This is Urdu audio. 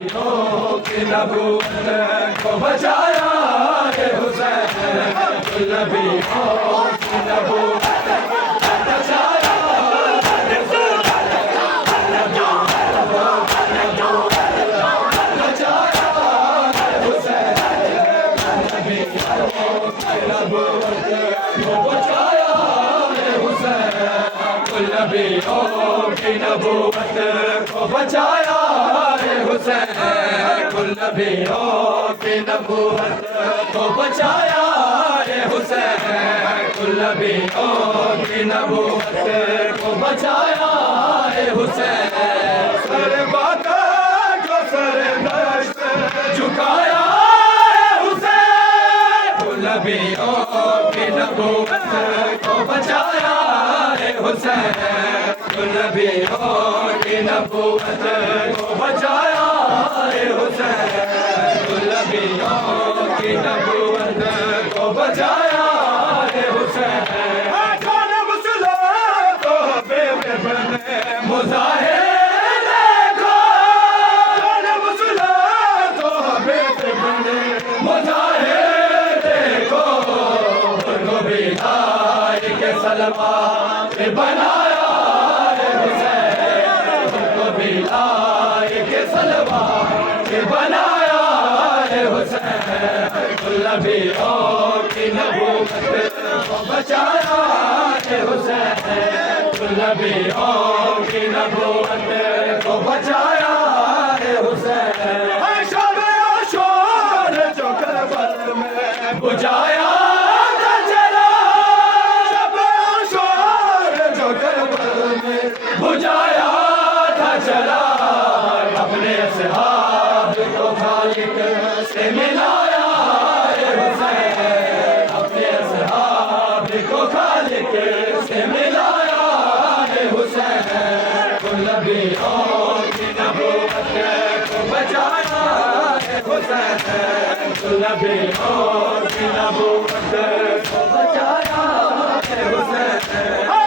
کی نبوت کو بچایا ہے حسین، نبیوں کی نبوت بچایا نبیوں کی نبوت کو بچایا ہے حسین، کل نبیوں کی نبوت کو بچایا ہے حسین، کل نبیوں کی نبوت کو بچایا ہے حسین، سر باطن کو سر دشت جھکایا ہے حسین، کل نبیوں کی نبوت کو بچایا ہے حسین، کل نبیوں کی نبوت کو بچایا ہے حسین، کل نبیوں کی نبوت کو بچایا ہے حسین، جان مسلم کو بے بنے مظاہر دیکھو، جان مسلم کو بے بنے مظاہر دیکھو، ان کو بھی لائے کے سلمان بنایا ہے حسین، ان کو بھی لائے کے سلمان بنایا ہے حسین، کل نبیوں کی نبوت کو بچایا ہے حسین، کل نبیوں کی نبوت کو بچایا ہے حسین، شب عاشور جو کربلا میں بجھایا بجھایا تھا چلا، اپنے اصحاب کو خالق سے ملایا ہے حسین، اپنے اصحاب کو خالق سے ملایا ہے حسین، کل نبیوں کی نبوت کو بچایا ہے حسین، کل نبیوں کی نبوت کو بچایا ہے حسین،